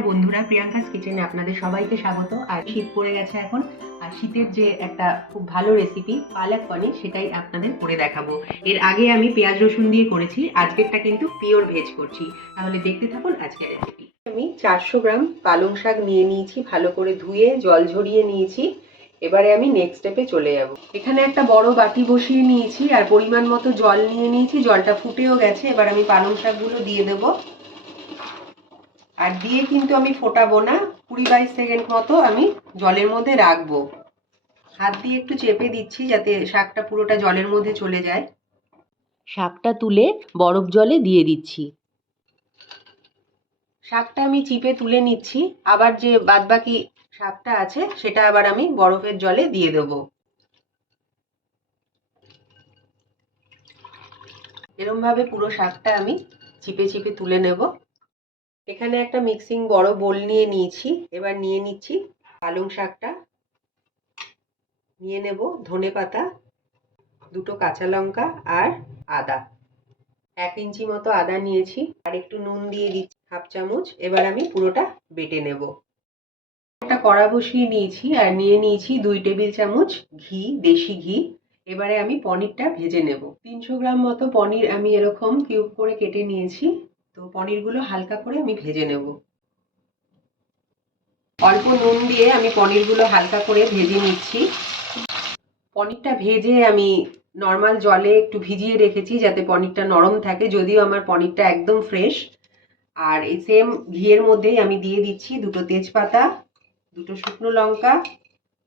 নমস্কার বন্ধুরা, প্রিয়াঙ্কাস কিচেনে আপনাদের সবাইকে স্বাগত। আর শীত পড়ে গেছে এখন, আর শীতের যে একটা খুব ভালো রেসিপি পালক পনির, সেটাই আপনাদের করে দেখাবো। এর আগে আমি পেঁয়াজ রসুন দিয়ে করেছি, আজকেরটা কিন্তু পিওর ভেজ করছি। তাহলে দেখতে থাকুন আজকের রেসিপি আমি চারশো গ্রাম পালং শাক নিয়ে নিয়েছি, ভালো করে ধুয়ে, জল ঝরিয়ে নিয়েছি। এবারে আমি নেক্সট স্টেপে চলে যাব। এখানে একটা বড় বাটি বসিয়ে নিয়েছি, আর পরিমাণ মতো জল নিয়ে নিয়েছি, জলটা ফুটেও গেছে। এবার আমি পালং শাকগুলো দিয়ে দেবো। আর দিয়ে কিন্তু আমি ফোটাবো না কুড়ি বাইশ সেকেন্ড মতো আমি জলের মধ্যে রাখব। হাত দিয়ে একটু চেপে দিচ্ছি যাতে শাকটা পুরোটা জলের মধ্যে চলে যায়। শাকটা তুলে বরফ জলে দিয়ে দিচ্ছি। শাকটা আমি চিপে তুলে নিচ্ছি আবার যে বাদবাকি শাকটা আছে সেটা আবার আমি বরফের জলে দিয়ে দেবো। এরমভাবে পুরো শাকটা আমি চিপে চিপে তুলে নেব। এখানে একটা মিক্সিং বড় বোল নিয়ে নিয়েছি। এবার নিয়ে নিচ্ছি পালং শাকটা। নিয়ে নেব ধনে পাতা, দুটো কাঁচা লঙ্কা আর আদা। এক ইঞ্চি মতো আদা নিয়েছি আর একটু নুন দিয়ে দিচ্ছি হাফ চামচ। এবার আমি পুরোটা বেটে নেব। একটা কড়া বসিয়ে নিয়েছি আর নিয়ে নিয়েছি দুই টেবিল চামচ ঘি, দেশি ঘি। এবারে আমি পনিরটা ভেজে নেব। তিনশো গ্রাম মতো পনির আমি এরকম কিউব করে কেটে নিয়েছি। তো পনিরগুলো হালকা করে আমি ভেজে নেব। অল্প নুন দিয়ে আমি পনিরগুলো হালকা করে ভেজে নিচ্ছি। পনিরটা ভেজে আমি নর্মাল জলে একটু ভিজিয়ে রেখেছি যাতে পনিরটা নরম থাকে, যদিও আমার পনিরটা একদম ফ্রেশ। আর এই সেম ঘিয়ের মধ্যেই আমি দিয়ে দিচ্ছি দুটো তেজপাতা, দুটো শুকনো লঙ্কা,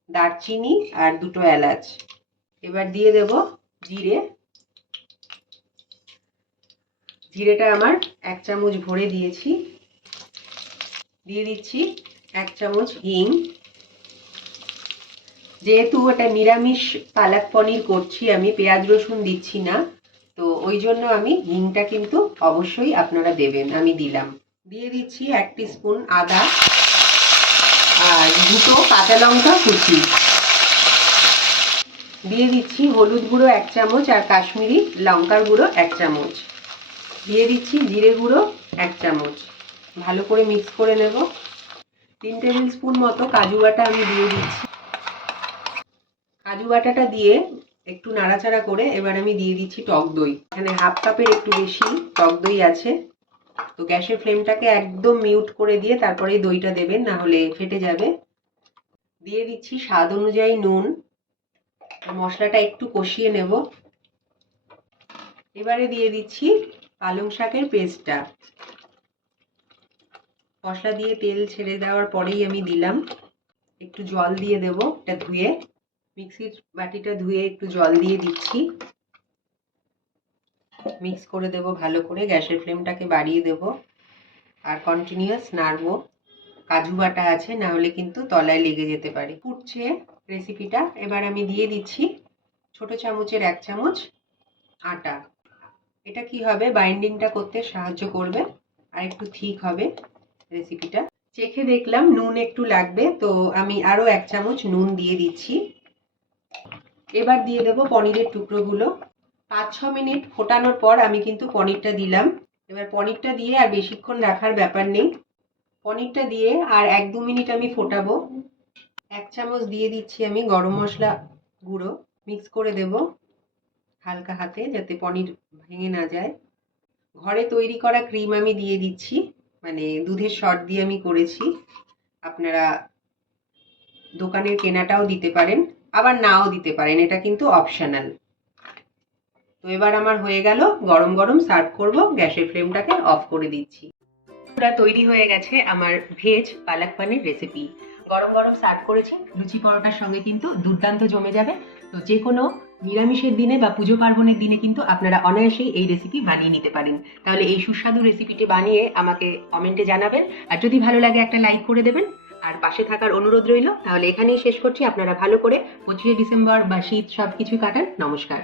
দারচিনি আর দুটো এলাচ। এবার দিয়ে দেব জিরে। জিরেটা আমার এক চামচ ভরে দিয়েছি। দিয়ে দিচ্ছি এক চামচ হিং। যেহেতু এটা নিরামিষ পালাক পনির করছি, আমি পেঁয়াজ রসুন দিচ্ছি না, তো ওই জন্য আমি হিংটা কিন্তু অবশ্যই আপনারা দেবেন, আমি দিলাম। দিয়ে দিচ্ছি এক স্পুন আদা আর দুটো কাঁচা লঙ্কা কুচি। দিয়ে দিচ্ছি হলুদ গুঁড়ো এক চামচ আর কাশ্মীরি লঙ্কার গুঁড়ো এক চামচ। দিয়ে দিচ্ছি জিরে গুঁড়ো, এক চামচ। ভালো করে মিক্স করে নেব। তিন টেবিল স্পুন মতো কাজু বাটা আমি দিয়ে দিচ্ছি। কাজু বাটাটা দিয়ে একটু নাড়াচাড়া করে এবার আমি দিয়ে দিচ্ছি টক দই। এখানে হাফ কাপের একটু বেশি টক দই আছে। তো গ্যাসের ফ্লেমটাকে একদম মিউট করে দিয়ে তারপরে দইটা দেবেন, না হলে ফেটে যাবে। দিয়ে দিচ্ছি স্বাদ অনুযায়ী নুন। মশলাটা একটু কষিয়ে নেব। এবারে দিয়ে দিচ্ছি পালং শাকের পেস্টটা মশলা দিয়ে তেল ছেড়ে দেওয়ার পরেই আমি দিলাম। একটু জল দিয়ে দেব এটা ধুয়ে। মিক্সির বাটিটা ধুয়ে একটু জল দিয়ে দিচ্ছি। মিক্স করে দেব ভালো করে। গ্যাসের ফ্লেমটাকে বাড়িয়ে দেব। আর কন্টিনিউয়াস নাড়বো। কাজু বাটা আছে, না হলে কিন্তু তলায় লেগে যেতে পারে। ফুটছে রেসিপিটা এবার আমি দিয়ে দিচ্ছি ছোট চামচের এক চামচ আটা। এটা কি হবে? বাইন্ডিংটা করতে সাহায্য করবে। আর একটু ঠিক হবে রেসিপিটা চেখে দেখলাম নুন একটু লাগবে, তো আমি আরও এক চামচ নুন দিয়ে দিচ্ছি। এবার দিয়ে দেব পনিরের টুকরোগুলো। পাঁচ ছ মিনিট ফোটানোর পর আমি কিন্তু পনিরটা দিলাম। এবার পনিরটা দিয়ে আর বেশিক্ষণ রাখার ব্যাপার নেই। পনিরটা দিয়ে আর এক দু মিনিট আমি ফোটাবো। এক চামচ দিয়ে দিচ্ছি আমি গরম মশলা গুঁড়ো। মিক্স করে দেব হালকা হাতে যাতে পনির ভেঙে না যায়। ঘরে তৈরি করা ক্রিম আমি দিয়ে দিচ্ছি। মানে দুধের শট দিয়ে আমি করেছি। আপনারা দোকানের কেনাটাও দিতে পারেন, আবার নাও দিতে পারেন, এটা কিন্তু অপশনাল তো এবার আমার হয়ে গেল, গরম গরম সার্ভ করব, গ্যাসের ফ্লেমটাকে অফ করে দিচ্ছি। পুরা তৈরি হয়ে গেছে আমার ভেজ পালক পানির রেসিপি গরম গরম সার্ভ করেছি লুচি পরোটার সঙ্গে কিন্তু দুর্দান্ত জমে যাবে। তো যে কোনো নিরামিষের দিনে বা পুজো পার্বণের দিনে কিন্তু আপনারা অনায়াসেই এই রেসিপি বানিয়ে নিতে পারেন। তাহলে এই সুস্বাদু রেসিপিটি বানিয়ে আমাকে কমেন্টে জানাবেন। আর যদি ভালো লাগে একটা লাইক করে দেবেন। আর পাশে থাকার অনুরোধ রইল। তাহলে এখানেই শেষ করছি। আপনারা ভালো করে পঁচিশে ডিসেম্বর বা শীত সব কিছু কাটান। নমস্কার।